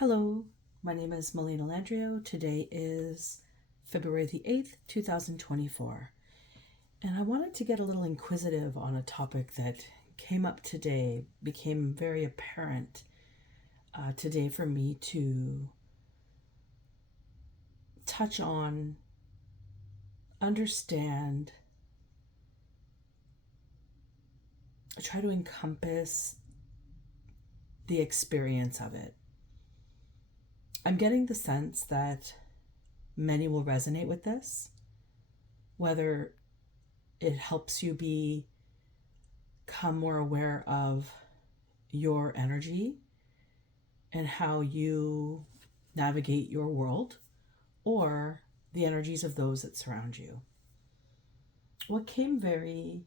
Hello, my name is Melina Landrio. Today is February the 8th, 2024. And I wanted to get a little inquisitive on a topic that came up today, became very apparent today for me to touch on, understand, try to encompass the experience of it. I'm getting the sense that many will resonate with this, whether it helps you become more aware of your energy and how you navigate your world, or the energies of those that surround you. What came very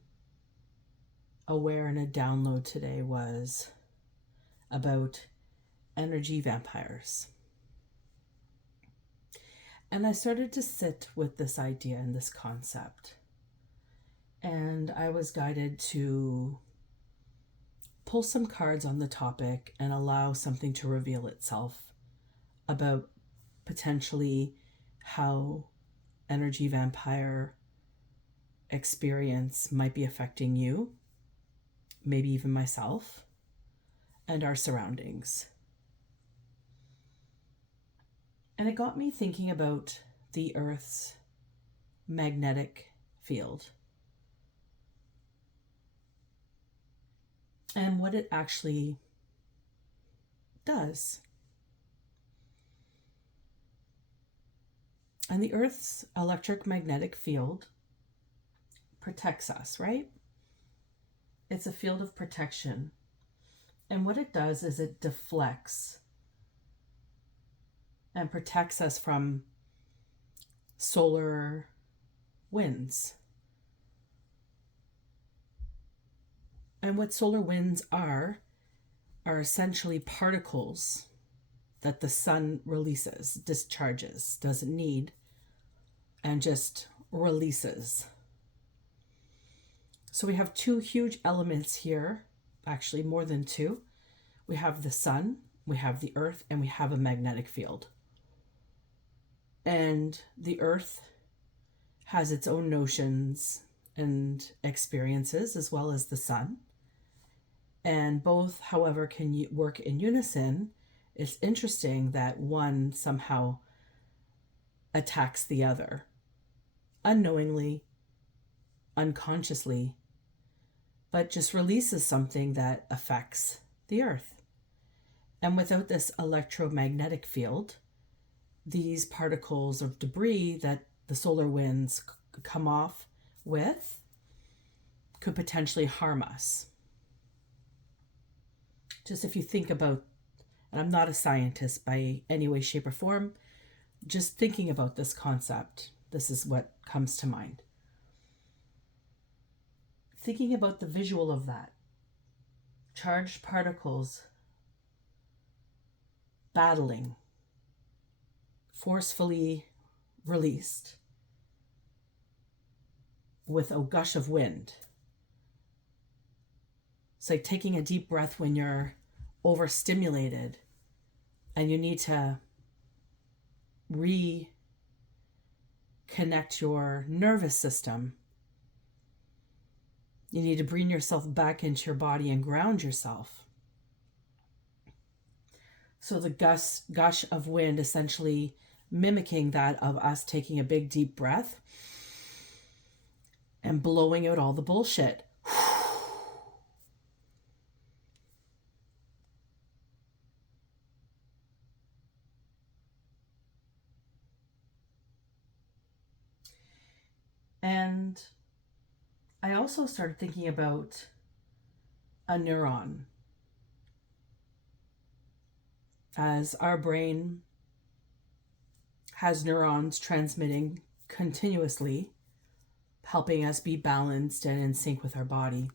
aware in a download today was about energy vampires. And I started to sit with this idea and this concept. And I was guided to pull some cards on the topic and allow something to reveal itself about potentially how energy vampire experience might be affecting you, maybe even myself, and our surroundings. And it got me thinking about the Earth's magnetic field and what it actually does. And the Earth's electromagnetic field protects us, right? It's a field of protection. And what it does is it deflects and protects us from solar winds. And what solar winds are essentially particles that the sun releases, discharges, doesn't need, and just releases. So we have two huge elements here, actually more than two. We have the sun, we have the earth, and we have a magnetic field. And the earth has its own notions and experiences, as well as the sun. And both, however, can work in unison. It's interesting that one somehow attacks the other, unknowingly, unconsciously, but just releases something that affects the earth. And without this electromagnetic field, these particles of debris that the solar winds come off with could potentially harm us. Just if you think about, and I'm not a scientist by any way, shape, or form, just thinking about this concept, this is what comes to mind. Thinking about the visual of that, charged particles battling, forcefully released with a gush of wind. It's like taking a deep breath when you're overstimulated and you need to reconnect your nervous system. You need to bring yourself back into your body and ground yourself. So the gush of wind essentially mimicking that of us taking a big deep breath and blowing out all the bullshit. And I also started thinking about a neuron. As our brain has neurons transmitting continuously, helping us be balanced and in sync with our body.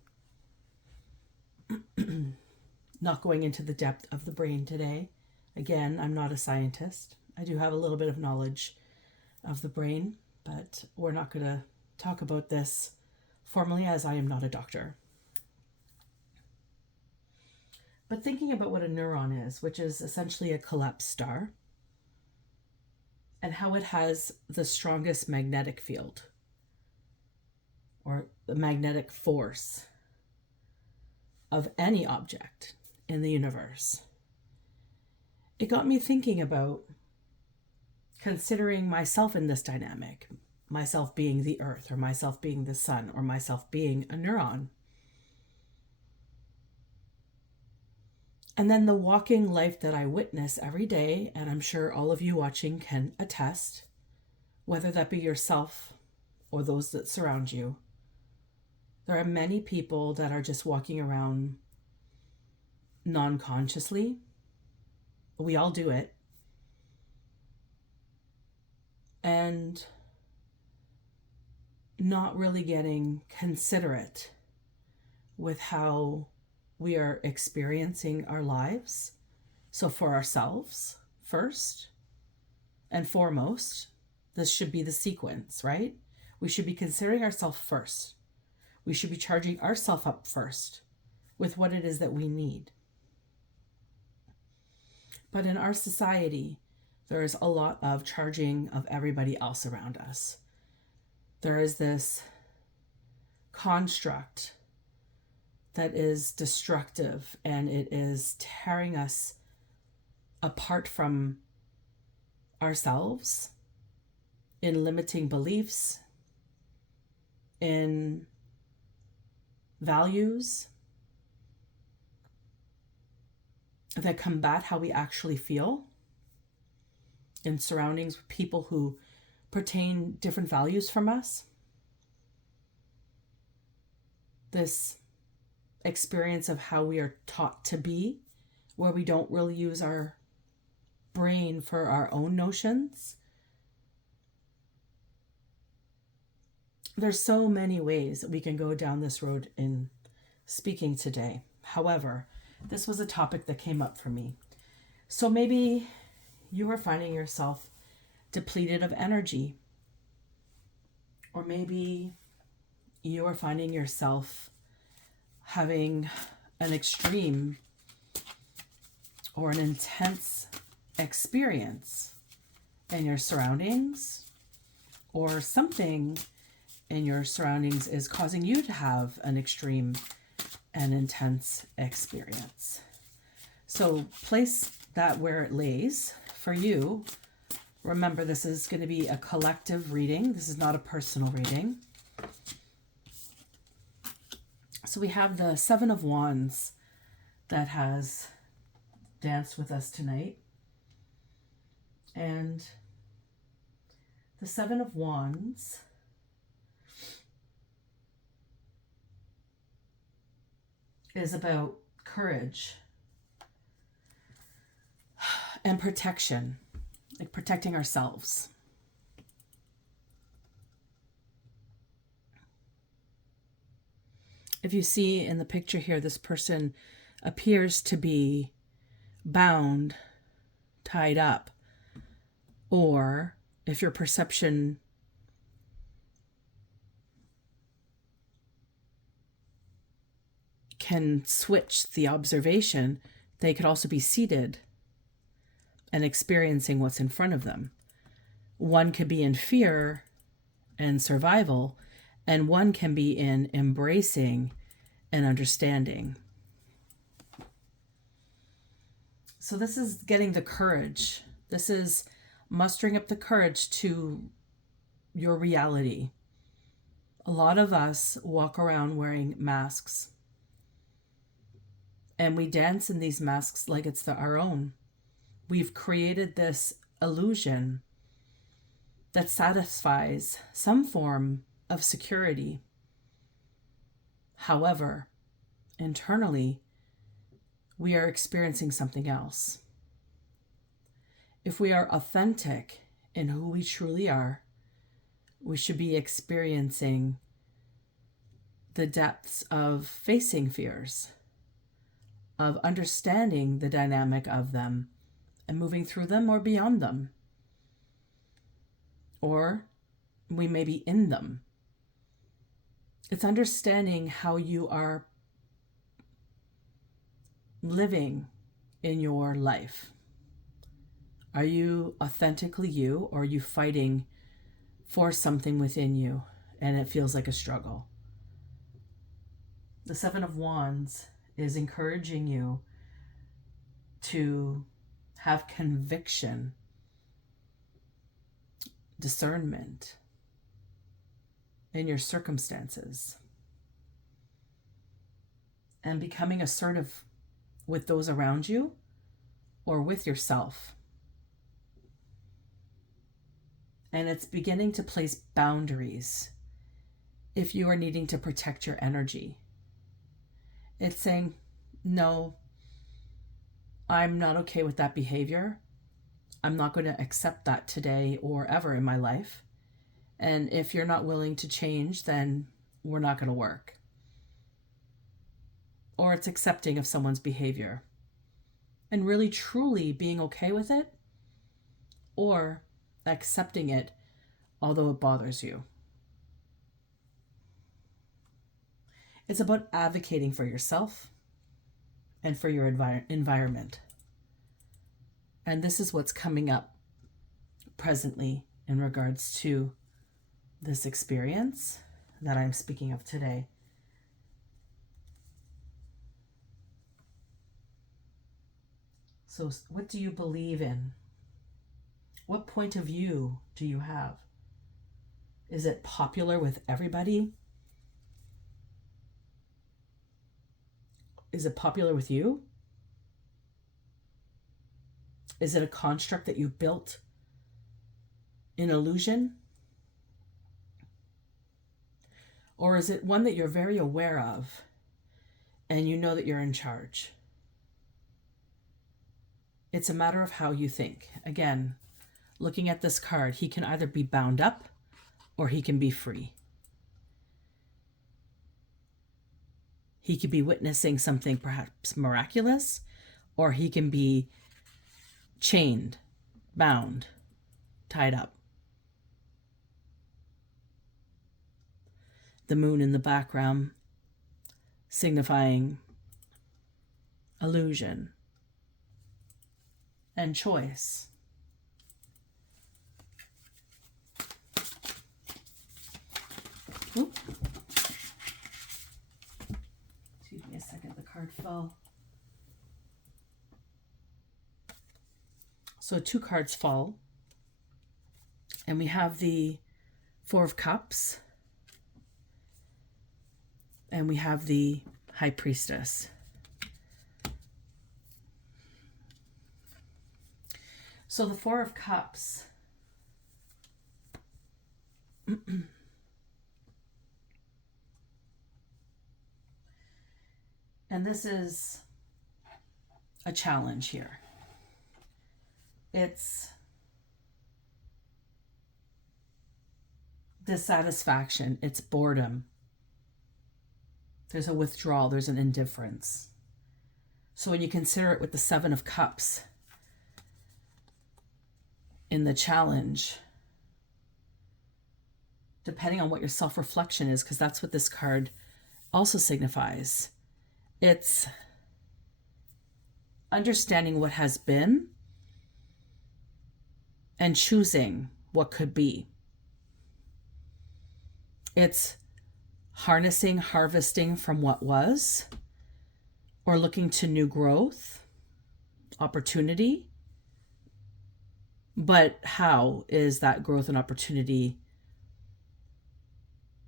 Not going into the depth of the brain today. Again, I'm not a scientist. I do have a little bit of knowledge of the brain, but we're not going to talk about this formally as I am not a doctor. But thinking about what a neuron is, which is essentially a collapsed star, and how it has the strongest magnetic field or the magnetic force of any object in the universe, it got me thinking about considering myself in this dynamic, myself being the earth, or myself being the sun, or myself being a neuron. And then the walking life that I witness every day, and I'm sure all of you watching can attest, whether that be yourself or those that surround you. There are many people that are just walking around non-consciously. We all do it. And not really getting considerate with how we are experiencing our lives. So for ourselves, first and foremost, this should be the sequence, right? We should be considering ourselves first. We should be charging ourselves up first with what it is that we need. But in our society, there is a lot of charging of everybody else around us. There is this construct that is destructive, and it is tearing us apart from ourselves in limiting beliefs, in values that combat how we actually feel, in surroundings with people who pertain different values from us. This experience of how we are taught to be, where we don't really use our brain for our own notions. There's so many ways that we can go down this road in speaking today. However, this was a topic that came up for me. So maybe you are finding yourself depleted of energy, or maybe you are finding yourself having an extreme or an intense experience in your surroundings, or something in your surroundings is causing you to have an extreme and intense experience. So place that where it lays for you. Remember, this is going to be a collective reading. This is not a personal reading. So we have the Seven of Wands that has danced with us tonight. And the Seven of Wands is about courage and protection, like protecting ourselves. If you see in the picture here, this person appears to be bound, tied up, or if your perception can switch the observation, they could also be seated and experiencing what's in front of them. One could be in fear and survival, and one can be in embracing and understanding. So this is getting the courage. This is mustering up the courage to your reality. A lot of us walk around wearing masks, and we dance in these masks like it's our own. We've created this illusion that satisfies some form of security. However, internally, we are experiencing something else. If we are authentic in who we truly are, we should be experiencing the depths of facing fears, of understanding the dynamic of them and moving through them or beyond them. Or we may be in them. It's understanding how you are living in your life? Are you authentically you, or are you fighting for something within you and it feels like a struggle? The Seven of Wands is encouraging you to have conviction, discernment in your circumstances, and becoming assertive with those around you or with yourself. And it's beginning to place boundaries if you are needing to protect your energy. It's saying, no, I'm not okay with that behavior. I'm not going to accept that today or ever in my life. And if you're not willing to change, then we're not going to work. Or it's accepting of someone's behavior and really truly being okay with it, or accepting it although it bothers you. It's about advocating for yourself and for your environment. And this is what's coming up presently in regards to this experience that I'm speaking of today. So what do you believe in? What point of view do you have? Is it popular with everybody? Is it popular with you? Is it a construct that you built in illusion? Or is it one that you're very aware of and you know that you're in charge? It's a matter of how you think. Again, looking at this card, he can either be bound up or he can be free. He could be witnessing something perhaps miraculous, or he can be chained, bound, tied up. The moon in the background signifying illusion and choice. Oop. Excuse me a second, the card fell. So 2 cards fall. And we have the Four of Cups. And we have the High Priestess. So the Four of Cups. And this is a challenge here. It's dissatisfaction. It's boredom. There's a withdrawal. There's an indifference. So when you consider it with the Seven of Cups in the challenge, depending on what your self-reflection is, because that's what this card also signifies, it's understanding what has been and choosing what could be. It's harnessing, harvesting from what was, or looking to new growth, opportunity. But how is that growth and opportunity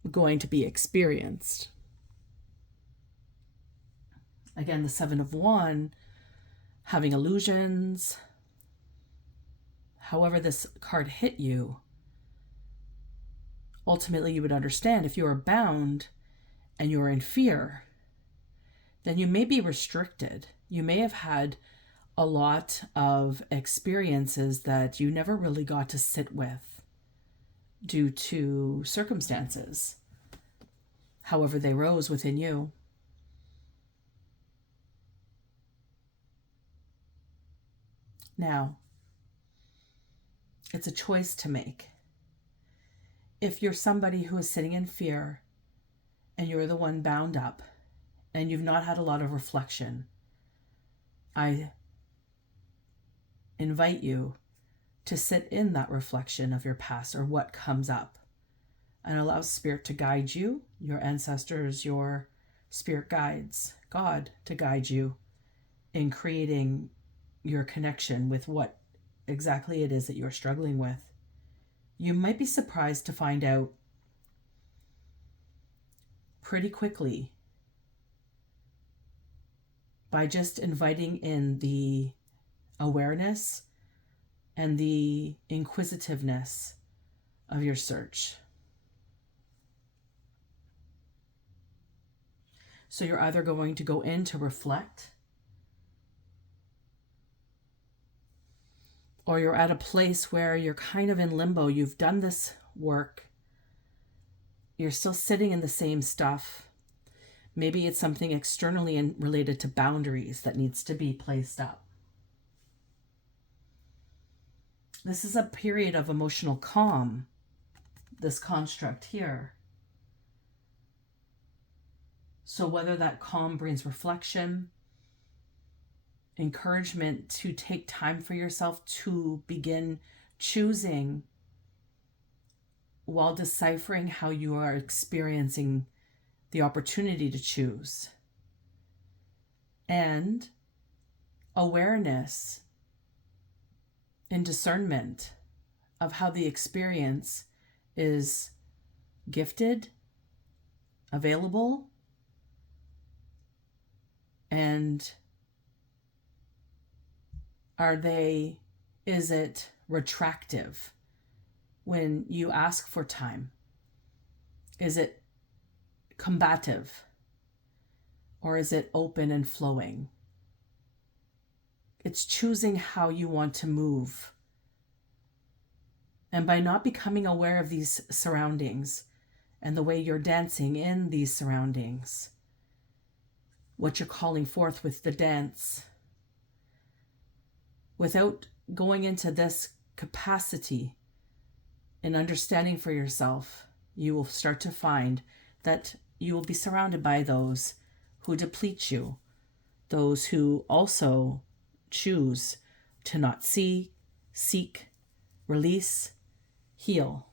going to be experienced? Again, the Seven of Wands, having illusions. However this card hit you, ultimately you would understand if you are bound and you are in fear, then you may be restricted. You may have had a lot of experiences that you never really got to sit with due to circumstances, however they rose within you. Now, it's a choice to make. If you're somebody who is sitting in fear and you're the one bound up and you've not had a lot of reflection, I invite you to sit in that reflection of your past or what comes up, and allow Spirit to guide you, your ancestors, your spirit guides, God to guide you in creating your connection with what exactly it is that you're struggling with. You might be surprised to find out pretty quickly by just inviting in the awareness and the inquisitiveness of your search. So you're either going to go in to reflect, or you're at a place where you're kind of in limbo. You've done this work. You're still sitting in the same stuff. Maybe it's something externally related to boundaries that needs to be placed up. This is a period of emotional calm, this construct here. So whether that calm brings reflection, encouragement to take time for yourself to begin choosing while deciphering how you are experiencing the opportunity to choose, and awareness and discernment of how the experience is gifted, available, and is it retractive when you ask for time? Is it combative? Or is it open and flowing? It's choosing how you want to move. And by not becoming aware of these surroundings and the way you're dancing in these surroundings, what you're calling forth with the dance, without going into this capacity and understanding for yourself, you will start to find that you will be surrounded by those who deplete you, those who also choose to not see, seek, release, heal.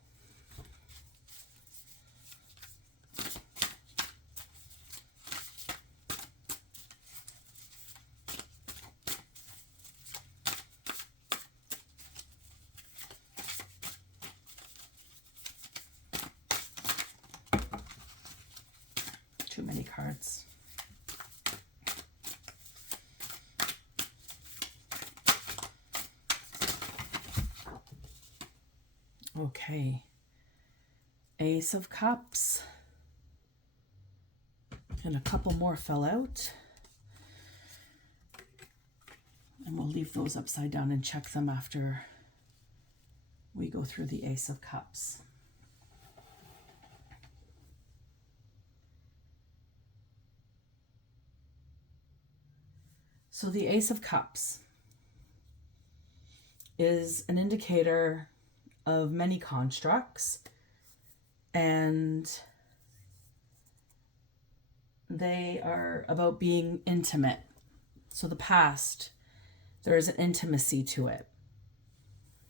Too many cards. Okay. Ace of Cups. And a couple more fell out. And we'll leave those upside down and check them after we go through the Ace of Cups. So the Ace of Cups is an indicator of many constructs, and they are about being intimate. So the past, there is an intimacy to it.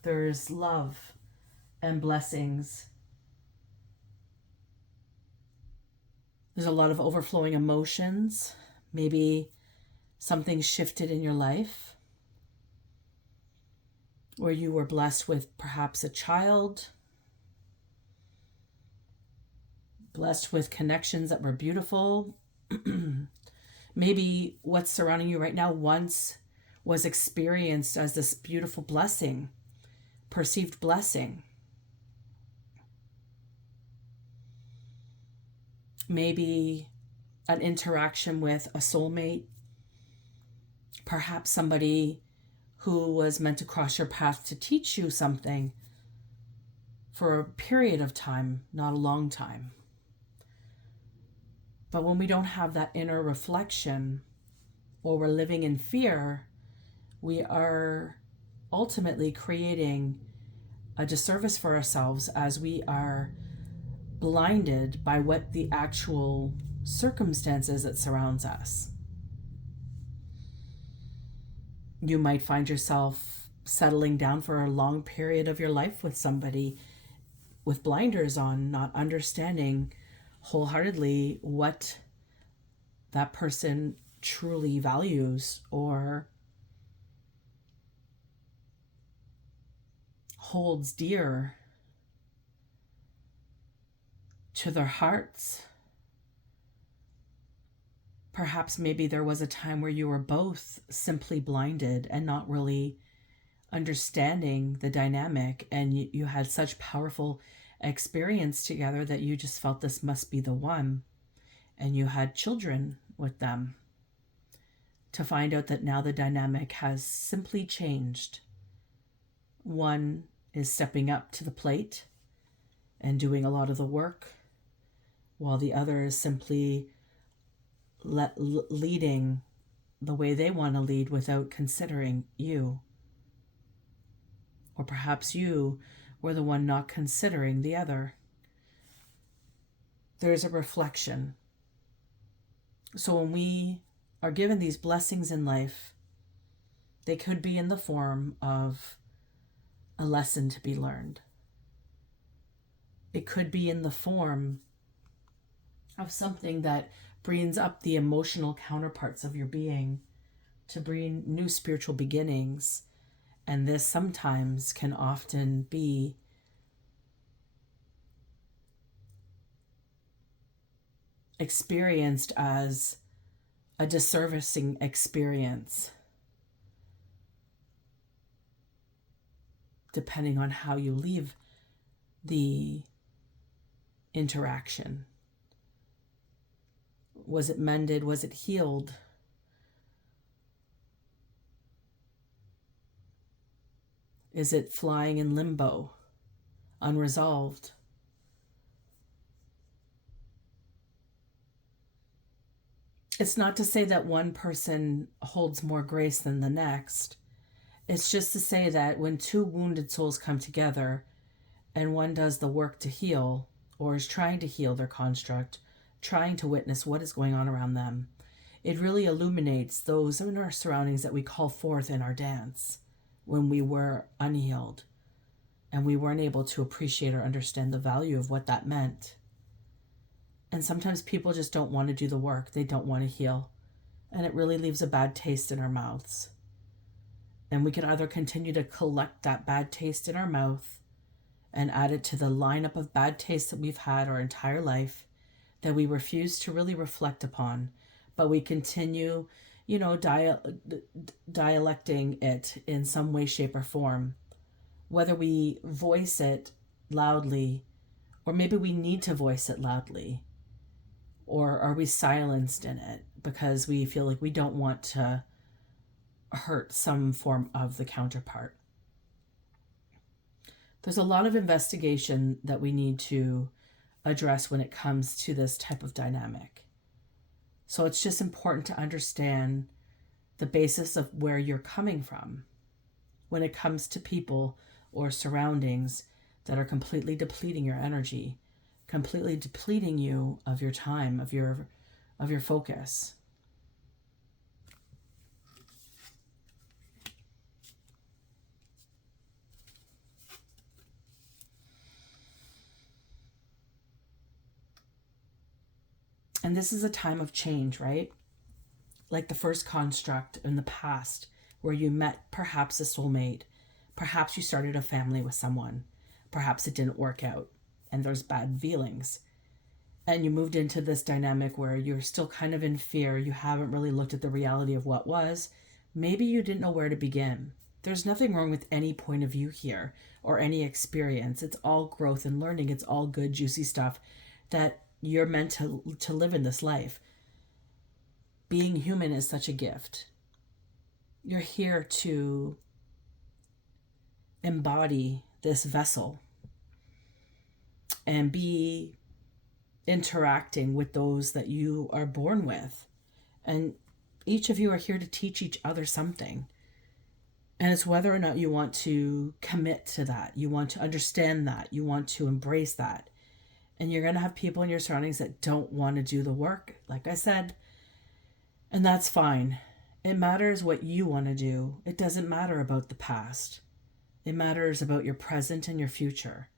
There's love and blessings. There's a lot of overflowing emotions. Maybe something shifted in your life, where you were blessed with perhaps a child, blessed with connections that were beautiful. Maybe what's surrounding you right now once was experienced as this beautiful blessing, perceived blessing. Maybe an interaction with a soulmate, perhaps somebody who was meant to cross your path to teach you something for a period of time, not a long time. But when we don't have that inner reflection, or we're living in fear, we are ultimately creating a disservice for ourselves as we are blinded by what the actual circumstances that surrounds us. You might find yourself settling down for a long period of your life with somebody with blinders on, not understanding wholeheartedly what that person truly values or holds dear to their hearts. Perhaps maybe there was a time where you were both simply blinded and not really understanding the dynamic, and you had such powerful experience together that you just felt this must be the one, and you had children with them, to find out that now the dynamic has simply changed. One is stepping up to the plate and doing a lot of the work, while the other is simply leading the way they want to lead without considering you. Or perhaps you were the one not considering the other. There's a reflection. So when we are given these blessings in life, they could be in the form of a lesson to be learned. It could be in the form of something that brings up the emotional counterparts of your being to bring new spiritual beginnings. And this sometimes can often be experienced as a disservicing experience, depending on how you leave the interaction. Was it mended? Was it healed? Is it flying in limbo, unresolved? It's not to say that one person holds more grace than the next. It's just to say that when two wounded souls come together and one does the work to heal, or is trying to heal their construct, trying to witness what is going on around them, it really illuminates those in our surroundings that we call forth in our dance when we were unhealed and we weren't able to appreciate or understand the value of what that meant. And sometimes people just don't want to do the work. They don't want to heal. And it really leaves a bad taste in our mouths. And we can either continue to collect that bad taste in our mouth and add it to the lineup of bad tastes that we've had our entire life that we refuse to really reflect upon, but we continue, dialecting it in some way, shape, or form. Whether we voice it loudly, or maybe we need to voice it loudly, or are we silenced in it because we feel like we don't want to hurt some form of the counterpart. There's a lot of investigation that we need to address when it comes to this type of dynamic. So it's just important to understand the basis of where you're coming from when it comes to people or surroundings that are completely depleting your energy, completely depleting you of your time, of your focus. And this is a time of change, right? Like the first construct in the past where you met perhaps a soulmate, perhaps you started a family with someone, perhaps it didn't work out and there's bad feelings. And you moved into this dynamic where you're still kind of in fear. You haven't really looked at the reality of what was. Maybe you didn't know where to begin. There's nothing wrong with any point of view here or any experience. It's all growth and learning. It's all good, juicy stuff that you're meant to live in this life. Being human is such a gift. You're here to embody this vessel and be interacting with those that you are born with. And each of you are here to teach each other something. And it's whether or not you want to commit to that. You want to understand that. You want to embrace that. And you're going to have people in your surroundings that don't want to do the work, like I said. And that's fine. It matters what you want to do. It doesn't matter about the past. It matters about your present and your future.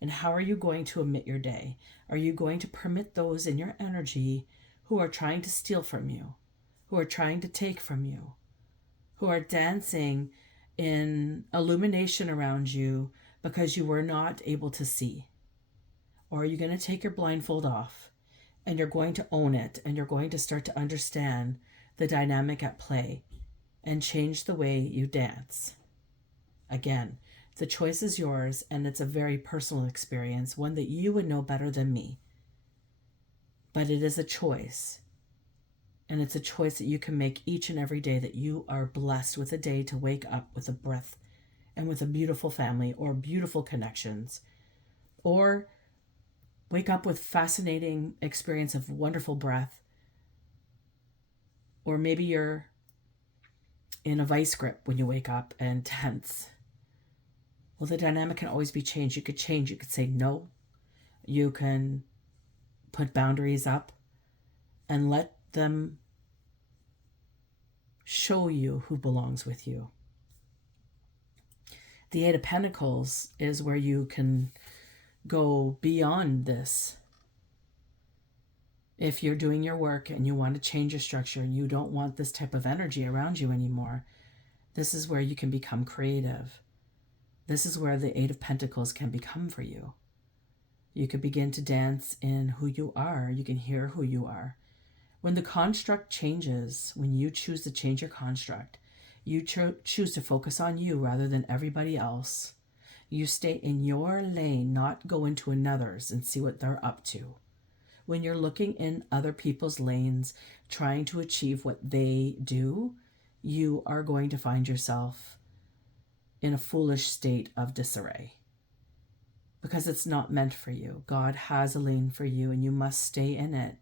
And how are you going to emit your day? Are you going to permit those in your energy who are trying to steal from you, who are trying to take from you, who are dancing in illumination around you because you were not able to see? Or are you going to take your blindfold off and you're going to own it and you're going to start to understand the dynamic at play and change the way you dance? Again, the choice is yours, and it's a very personal experience, one that you would know better than me. But it is a choice, and it's a choice that you can make each and every day, that you are blessed with a day to wake up with a breath and with a beautiful family or beautiful connections, or wake up with fascinating experience of wonderful breath, or maybe you're in a vice grip when you wake up and tense. Well, the dynamic can always be changed. You could change. You could say no. You can put boundaries up and let them show you who belongs with you. The Eight of Pentacles is where you can go beyond this. If you're doing your work and you want to change your structure and you don't want this type of energy around you anymore, this is where you can become creative. This is where the Eight of Pentacles can become for you. You could begin to dance in who you are. You can hear who you are. When the construct changes, when you choose to change your construct, you choose to focus on you rather than everybody else. You stay in your lane, not go into another's and see what they're up to. When you're looking in other people's lanes, trying to achieve what they do, you are going to find yourself in a foolish state of disarray, because it's not meant for you. God has a lane for you and you must stay in it.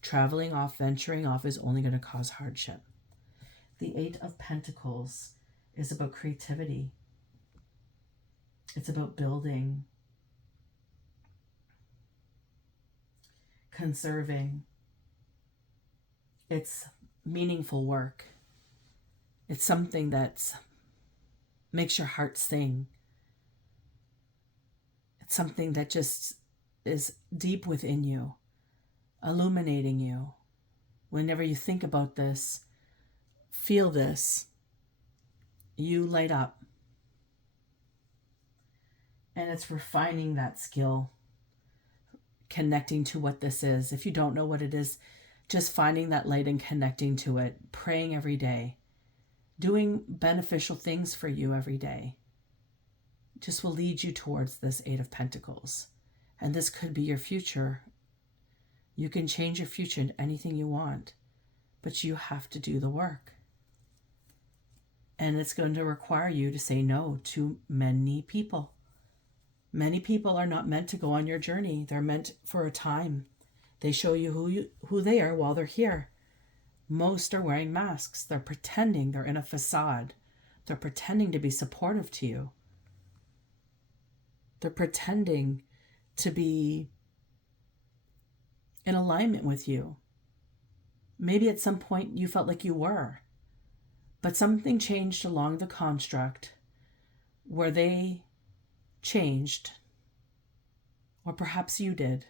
Traveling off, venturing off is only going to cause hardship. The Eight of Pentacles is about creativity. It's about building, conserving. It's meaningful work. It's something that makes your heart sing. It's something that just is deep within you, illuminating you. Whenever you think about this, feel this, you light up. And it's refining that skill, connecting to what this is. If you don't know what it is, just finding that light and connecting to it, praying every day, doing beneficial things for you every day, just will lead you towards this Eight of Pentacles. And this could be your future. You can change your future into anything you want, but you have to do the work. And it's going to require you to say no to many people. Many people are not meant to go on your journey. They're meant for a time. They show you who they are while they're here. Most are wearing masks. They're pretending. They're in a facade. They're pretending to be supportive to you. They're pretending to be in alignment with you. Maybe at some point you felt like you were, but something changed along the construct where they changed, or perhaps you did,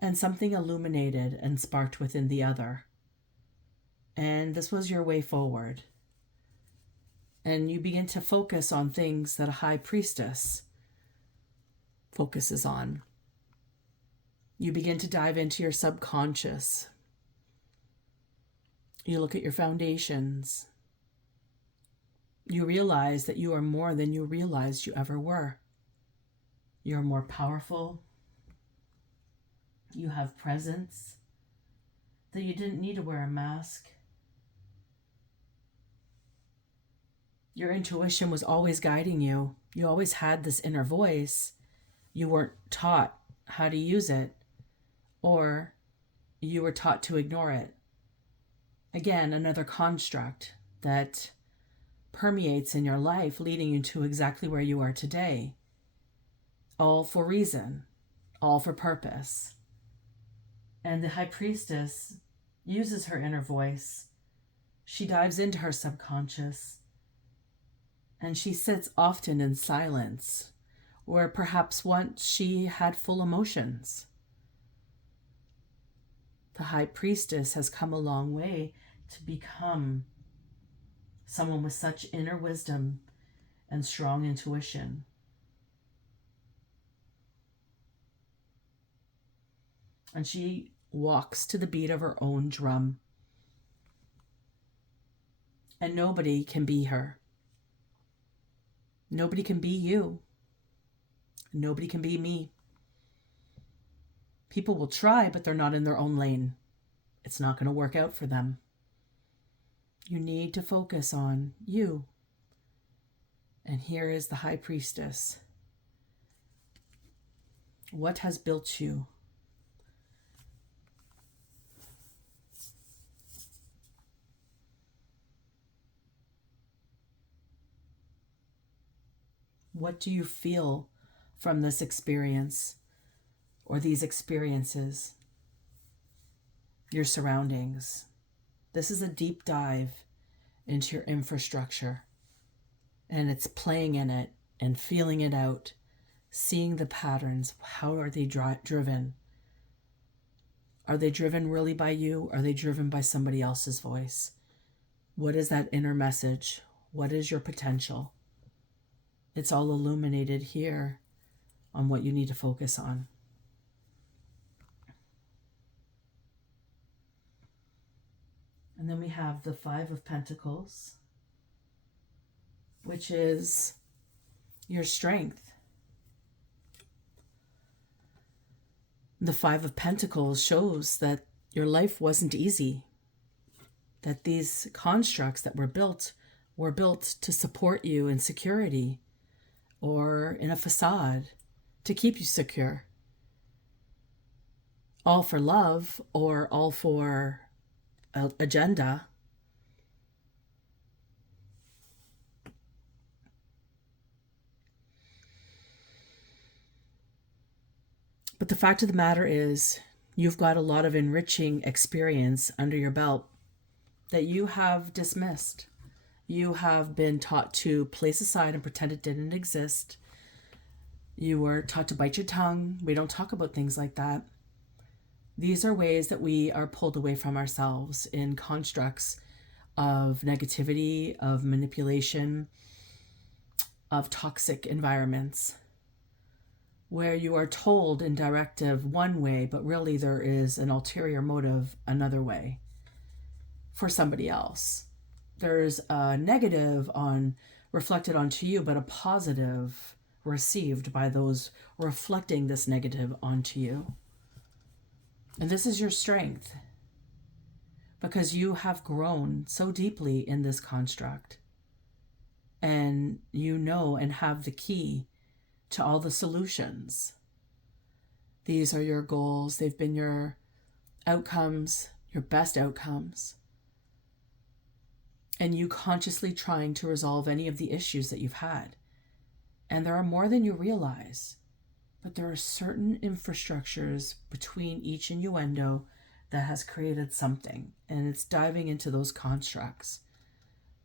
and something illuminated and sparked within the other. And this was your way forward. And you begin to focus on things that a high priestess focuses on. You begin to dive into your subconscious. You look at your foundations. You realize that you are more than you realized you ever were. You're more powerful. You have presence. That you didn't need to wear a mask. Your intuition was always guiding you. You always had this inner voice. You weren't taught how to use it, or you were taught to ignore it. Again, another construct that permeates in your life, leading you to exactly where you are today. All for reason, all for purpose. And the high priestess uses her inner voice She dives into her subconscious, and she sits often in silence, where perhaps once she had full emotions. The high priestess has come a long way to become someone with such inner wisdom and strong intuition. And she walks to the beat of her own drum. And nobody can be her. Nobody can be you. Nobody can be me. People will try, but they're not in their own lane. It's not going to work out for them. You need to focus on you. And here is the high priestess. What has built you? What do you feel from this experience or these experiences? Your surroundings. This is a deep dive into your infrastructure, and it's playing in it and feeling it out, seeing the patterns. How are they driven? Are they driven really by you? Are they driven by somebody else's voice? What is that inner message? What is your potential? It's all illuminated here on what you need to focus on. And then we have the Five of Pentacles, which is your strength. The Five of Pentacles shows that your life wasn't easy, that these constructs that were built to support you in security or in a facade to keep you secure. All for love or all for agenda. But the fact of the matter is, you've got a lot of enriching experience under your belt that you have dismissed. You have been taught to place aside and pretend it didn't exist. You were taught to bite your tongue. We don't talk about things like that. These are ways that we are pulled away from ourselves in constructs of negativity, of manipulation, of toxic environments, where you are told in directive one way, but really there is an ulterior motive another way for somebody else. There's a negative reflected onto you, but a positive received by those reflecting this negative onto you. And this is your strength, because you have grown so deeply in this construct, and you know and have the key to all the solutions. These are your goals. They've been your outcomes, your best outcomes. And you consciously trying to resolve any of the issues that you've had. And there are more than you realize. But there are certain infrastructures between each innuendo that has created something. And it's diving into those constructs.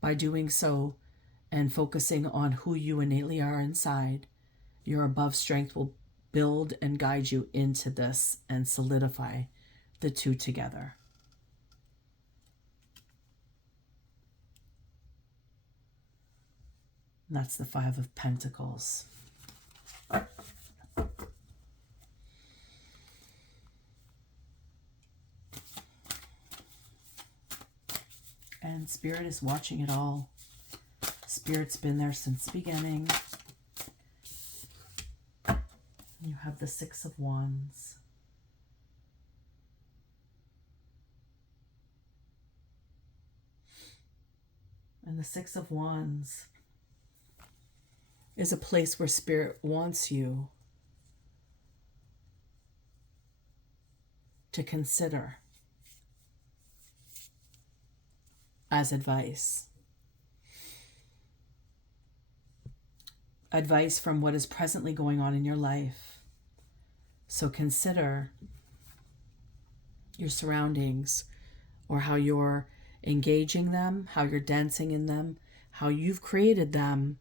By doing so and focusing on who you innately are inside, your above strength will build and guide you into this and solidify the two together. And that's the Five of Pentacles. And Spirit is watching it all. Spirit's been there since the beginning. You have the Six of Wands. And the Six of Wands is a place where Spirit wants you to consider as advice. Advice from what is presently going on in your life. So consider your surroundings, or how you're engaging them, how you're dancing in them, how you've created them,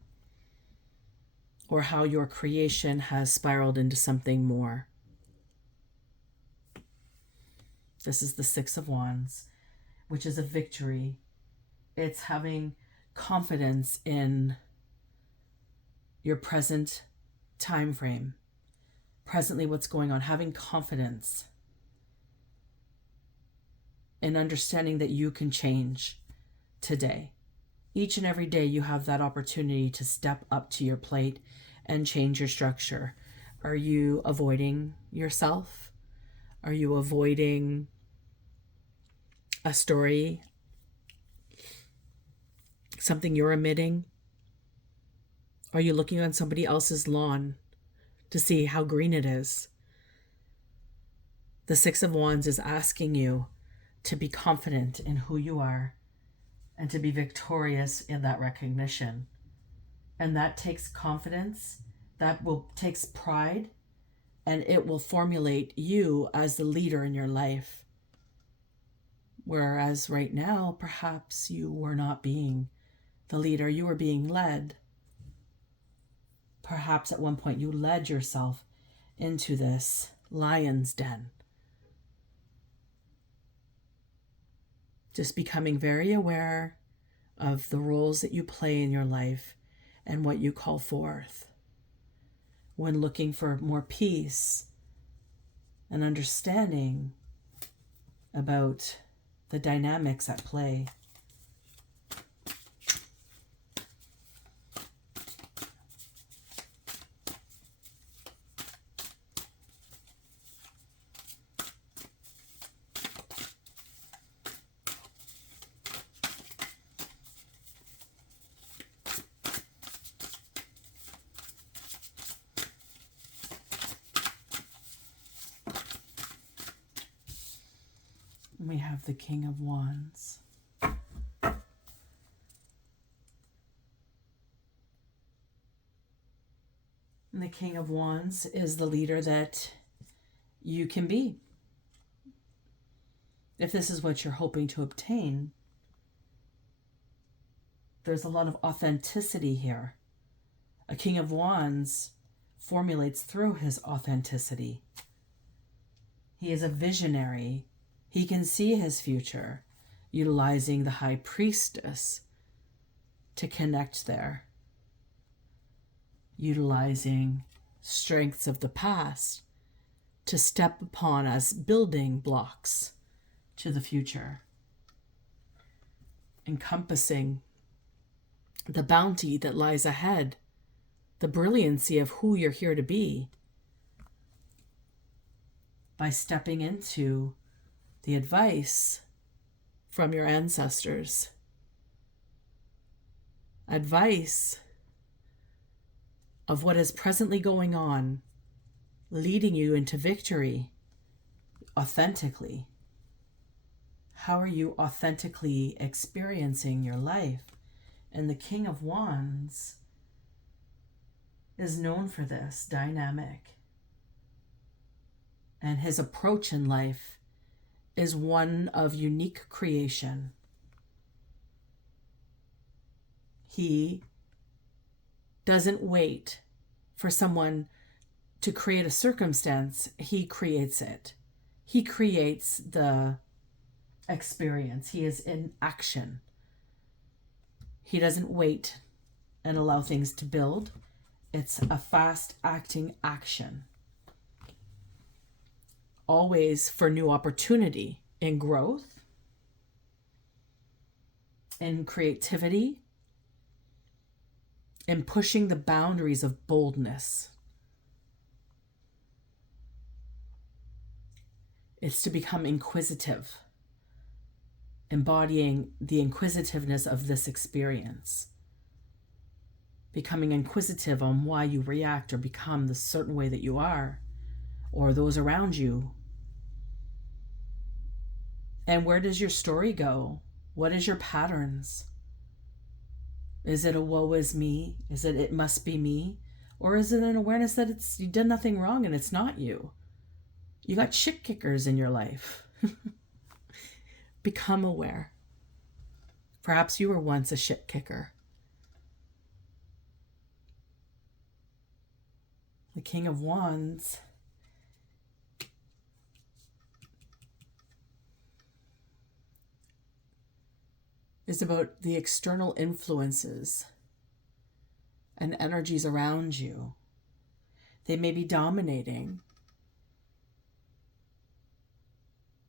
or how your creation has spiraled into something more. This is the Six of Wands, which is a victory. It's having confidence in your present time frame, presently what's going on, having confidence and understanding that you can change today. Each and every day you have that opportunity to step up to your plate and change your structure. Are you avoiding yourself? Are you avoiding a story? Something you're emitting? Are you looking on somebody else's lawn to see how green it is? The Six of Wands is asking you to be confident in who you are and to be victorious in that recognition. And that takes confidence, takes pride, and it will formulate you as the leader in your life. Whereas right now, perhaps you were not being the leader, you were being led. Perhaps at one point you led yourself into this lion's den. Just becoming very aware of the roles that you play in your life and what you call forth. When looking for more peace and understanding about the dynamics at play. We have the King of Wands. And the King of Wands is the leader that you can be. If this is what you're hoping to obtain, there's a lot of authenticity here. A King of Wands formulates through his authenticity. He is a visionary. He can see his future, utilizing the High Priestess to connect there, utilizing strengths of the past to step upon as building blocks to the future, encompassing the bounty that lies ahead, the brilliancy of who you're here to be, by stepping into the advice from your ancestors. Advice of what is presently going on, leading you into victory authentically. How are you authentically experiencing your life? And the King of Wands is known for this dynamic. And his approach in life is one of unique creation. He doesn't wait for someone to create a circumstance. He creates it. He creates the experience. He is in action. He doesn't wait and allow things to build. It's a fast acting action. Always for new opportunity in growth, in creativity, in pushing the boundaries of boldness. It's to become inquisitive, embodying the inquisitiveness of this experience. Becoming inquisitive on why you react or become the certain way that you are, or those around you. And where does your story go? What is your patterns? Is it a woe is me? Is it must be me? Or is it an awareness that you did nothing wrong and it's not you? You got shit kickers in your life. Become aware. Perhaps you were once a shit kicker. The King of Wands is about the external influences and energies around you. They may be dominating.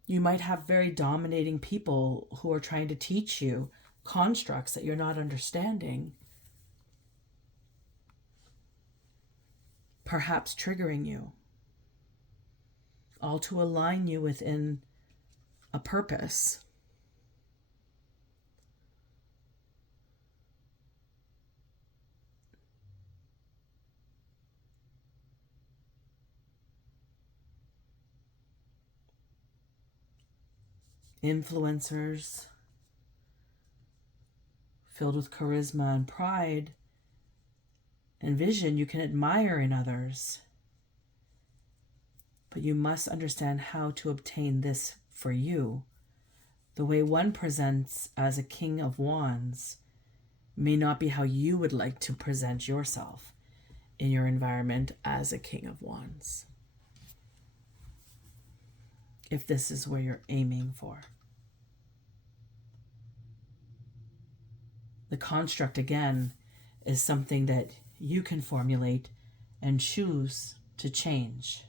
You might have very dominating people who are trying to teach you constructs that you're not understanding, perhaps triggering you, all to align you within a purpose. Influencers filled with charisma and pride and vision you can admire in others. But you must understand how to obtain this for you. The way one presents as a King of Wands may not be how you would like to present yourself in your environment as a King of Wands, if this is where you're aiming for. The construct, again, is something that you can formulate and choose to change.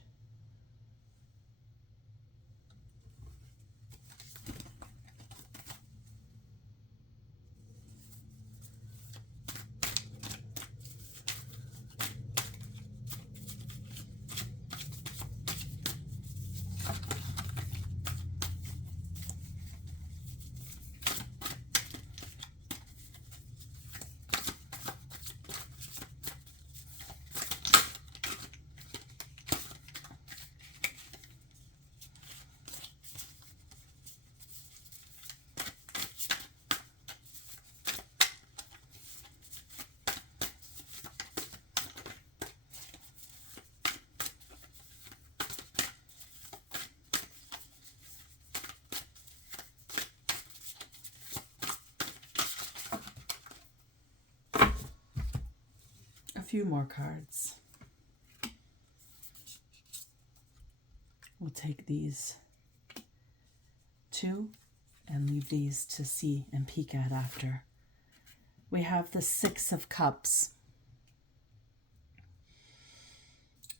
Few more cards. We'll take these two and leave these to see and peek at after. We have the Six of Cups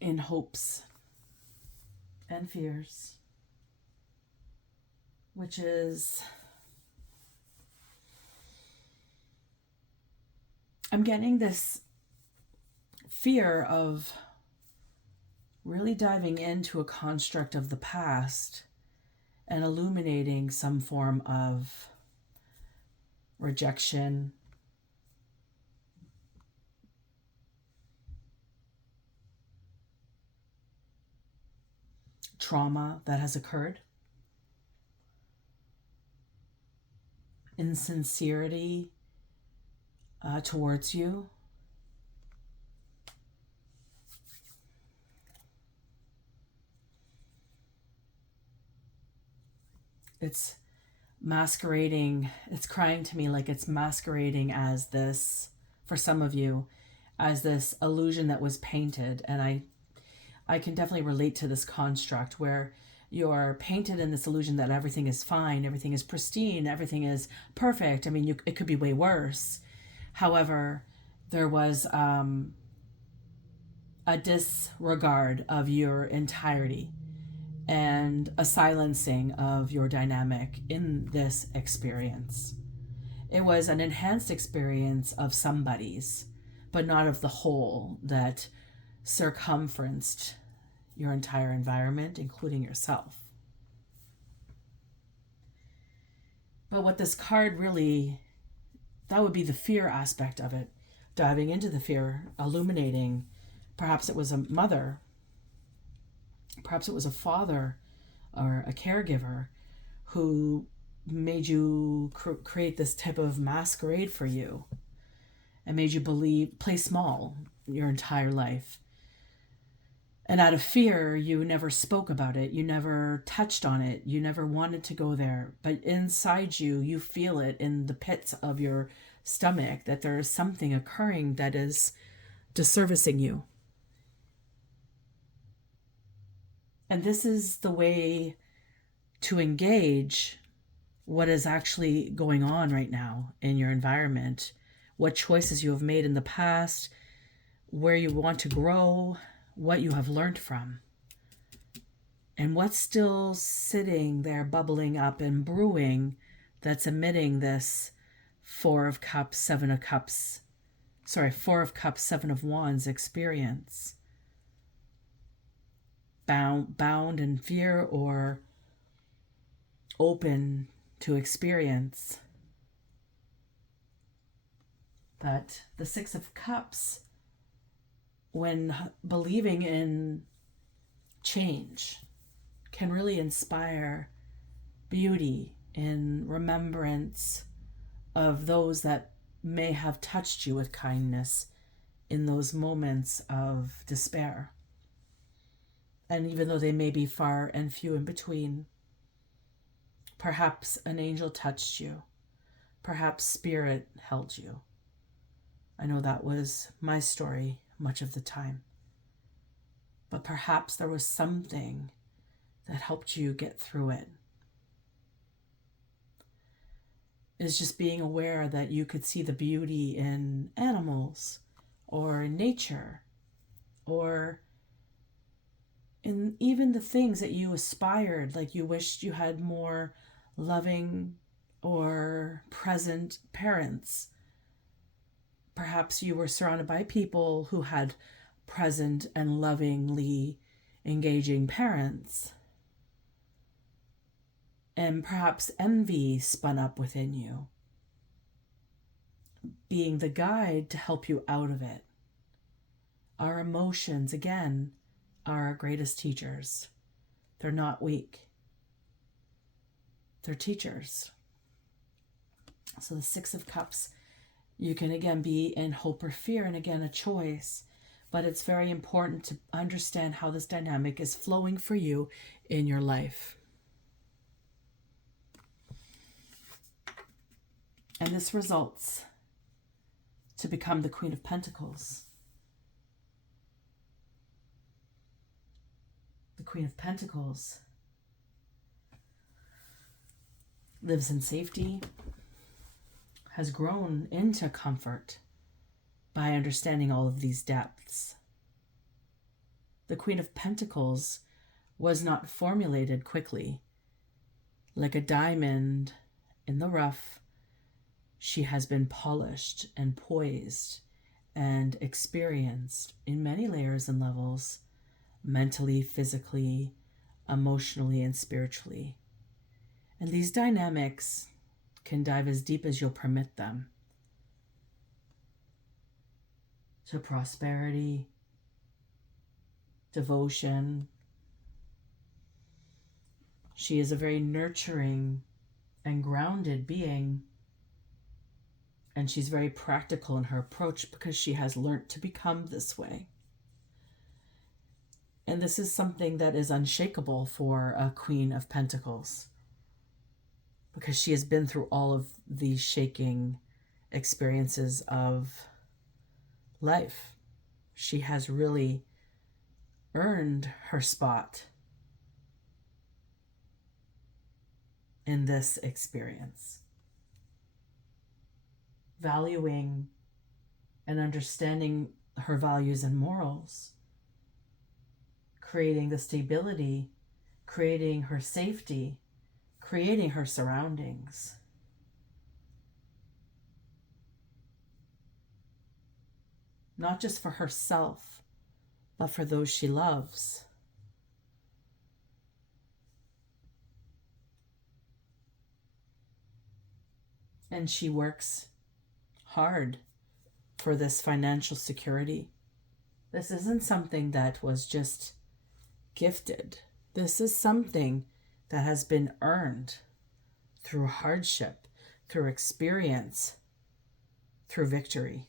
in hopes and fears, which is, I'm getting this fear of really diving into a construct of the past and illuminating some form of rejection, trauma that has occurred, insincerity towards you. It's masquerading, it's crying to me like it's masquerading as this, for some of you, as this illusion that was painted. And I can definitely relate to this construct where you're painted in this illusion that everything is fine, everything is pristine, everything is perfect. I mean, it could be way worse. However, there was a disregard of your entirety and a silencing of your dynamic in this experience. It was an enhanced experience of somebody's, but not of the whole that circumferenced your entire environment, including yourself. But what this card really, that would be the fear aspect of it, diving into the fear, illuminating. Perhaps it was a mother, perhaps it was a father or a caregiver who made you create this type of masquerade for you and made you play small your entire life. And out of fear, you never spoke about it. You never touched on it. You never wanted to go there. But inside you, you feel it in the pits of your stomach that there is something occurring that is disservicing you. And this is the way to engage what is actually going on right now in your environment, what choices you have made in the past, where you want to grow, what you have learned from, and what's still sitting there bubbling up and brewing that's emitting this Four of Cups, Seven of Wands experience. Bound in fear or open to experience. But the Six of Cups, when believing in change, can really inspire beauty in remembrance of those that may have touched you with kindness in those moments of despair. And even though they may be far and few in between, perhaps an angel touched you. Perhaps spirit held you. I know that was my story much of the time. But perhaps there was something that helped you get through it. Is just being aware that you could see the beauty in animals or in nature or in even the things that you aspired, like you wished you had more loving or present parents. Perhaps you were surrounded by people who had present and lovingly engaging parents. And perhaps envy spun up within you, being the guide to help you out of it. Our emotions, again, are our greatest teachers. They're not weak. They're teachers. So the Six of Cups, you can again be in hope or fear, and again a choice. But it's very important to understand how this dynamic is flowing for you in your life. And this results to become the Queen of Pentacles. The Queen of Pentacles lives in safety, has grown into comfort by understanding all of these depths. The Queen of Pentacles was not formulated quickly. Like a diamond in the rough, she has been polished and poised and experienced in many layers and levels, mentally, physically, emotionally, and spiritually. And these dynamics can dive as deep as you'll permit them. To prosperity, devotion. She is a very nurturing and grounded being. And she's very practical in her approach because she has learned to become this way. And this is something that is unshakable for a Queen of Pentacles, because she has been through all of these shaking experiences of life. She has really earned her spot in this experience. Valuing and understanding her values and morals, creating the stability, creating her safety, creating her surroundings. Not just for herself, but for those she loves. And she works hard for this financial security. This isn't something that was just gifted. This is something that has been earned through hardship, through experience, through victory.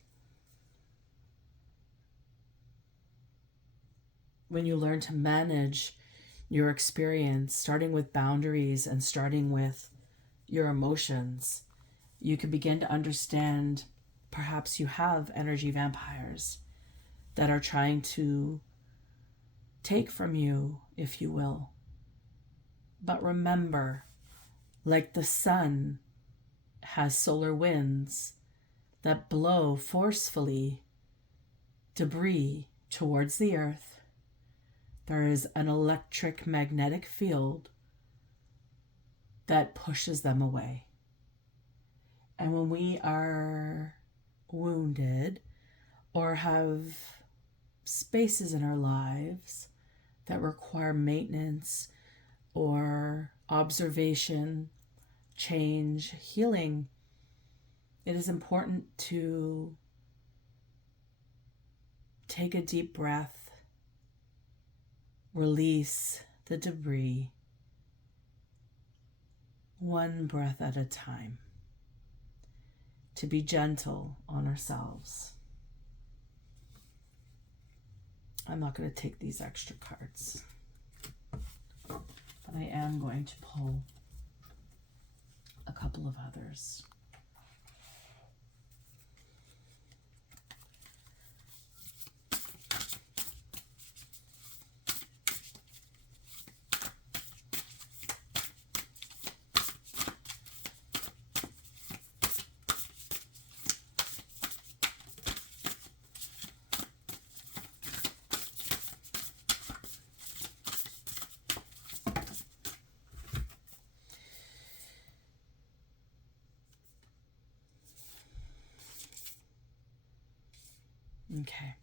when you learn to manage your experience, starting with boundaries and starting with your emotions, you can begin to understand perhaps you have energy vampires that are trying to take from you, if you will. But remember, like the sun has solar winds that blow forcefully debris towards the earth, there is an electric magnetic field that pushes them away. And when we are wounded or have spaces in our lives that require maintenance or observation, change, healing, it is important to take a deep breath, release the debris, one breath at a time, to be gentle on ourselves. I'm not going to take these extra cards, but I am going to pull a couple of others. Okay.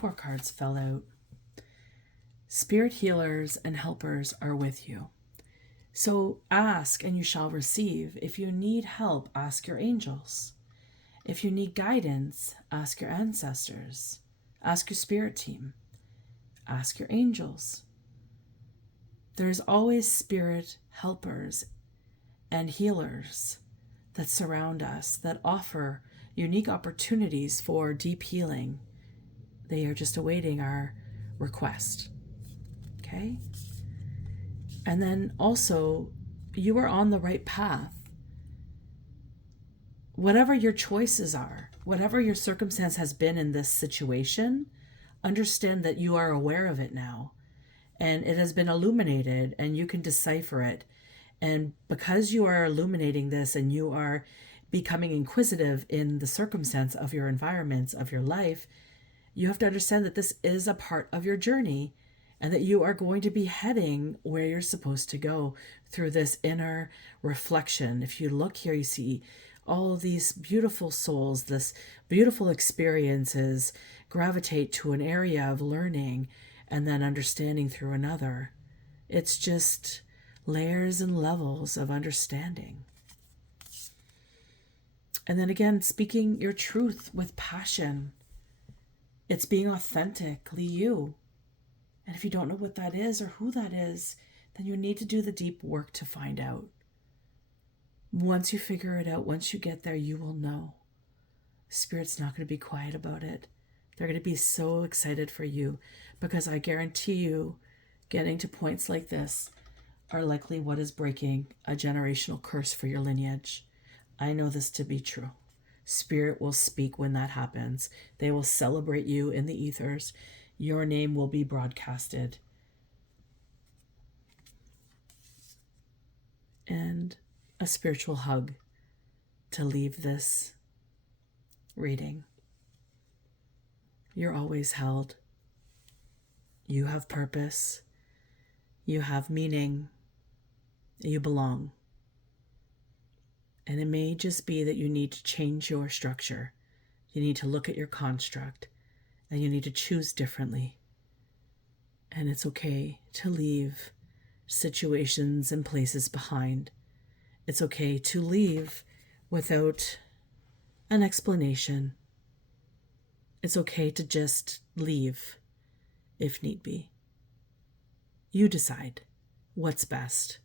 4 cards fell out. Spirit healers and helpers are with you. So ask and you shall receive. If you need help, ask your angels. If you need guidance, ask your ancestors. Ask your spirit team. Ask your angels. There's always spirit helpers and healers that surround us, that offer unique opportunities for deep healing. They are just awaiting our request. Okay? And then also, you are on the right path. Whatever your choices are, whatever your circumstance has been in this situation, understand that you are aware of it now. And it has been illuminated and you can decipher it. And because you are illuminating this and you are becoming inquisitive in the circumstance of your environments, of your life, you have to understand that this is a part of your journey and that you are going to be heading where you're supposed to go through this inner reflection. If you look here, you see all of these beautiful souls, this beautiful experiences gravitate to an area of learning and then understanding through another. It's just layers and levels of understanding. And then again, speaking your truth with passion. It's being authentically you. And if you don't know what that is or who that is, then you need to do the deep work to find out. Once you figure it out, once you get there, you will know. Spirit's not going to be quiet about it. They're going to be so excited for you because I guarantee you, getting to points like this are likely what is breaking a generational curse for your lineage. I know this to be true. Spirit will speak when that happens. They will celebrate you in the ethers. Your name will be broadcasted. And a spiritual hug to leave this reading. You're always held. You have purpose. You have meaning. You belong. And it may just be that you need to change your structure. You need to look at your construct and you need to choose differently. And it's okay to leave situations and places behind. It's okay to leave without an explanation. It's okay to just leave if need be. You decide what's best,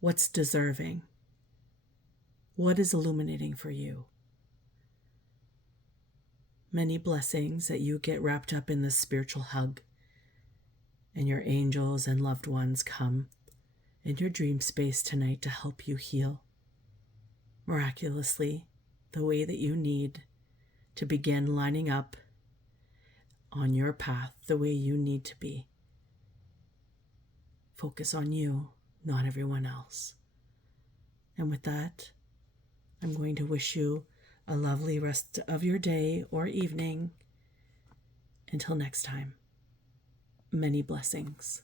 what's deserving, what is illuminating for you. Many blessings that you get wrapped up in this spiritual hug, and your angels and loved ones come in your dream space tonight to help you heal miraculously the way that you need to begin lining up on your path the way you need to be. Focus on you, not everyone else. And with that, I'm going to wish you a lovely rest of your day or evening. Until next time, many blessings.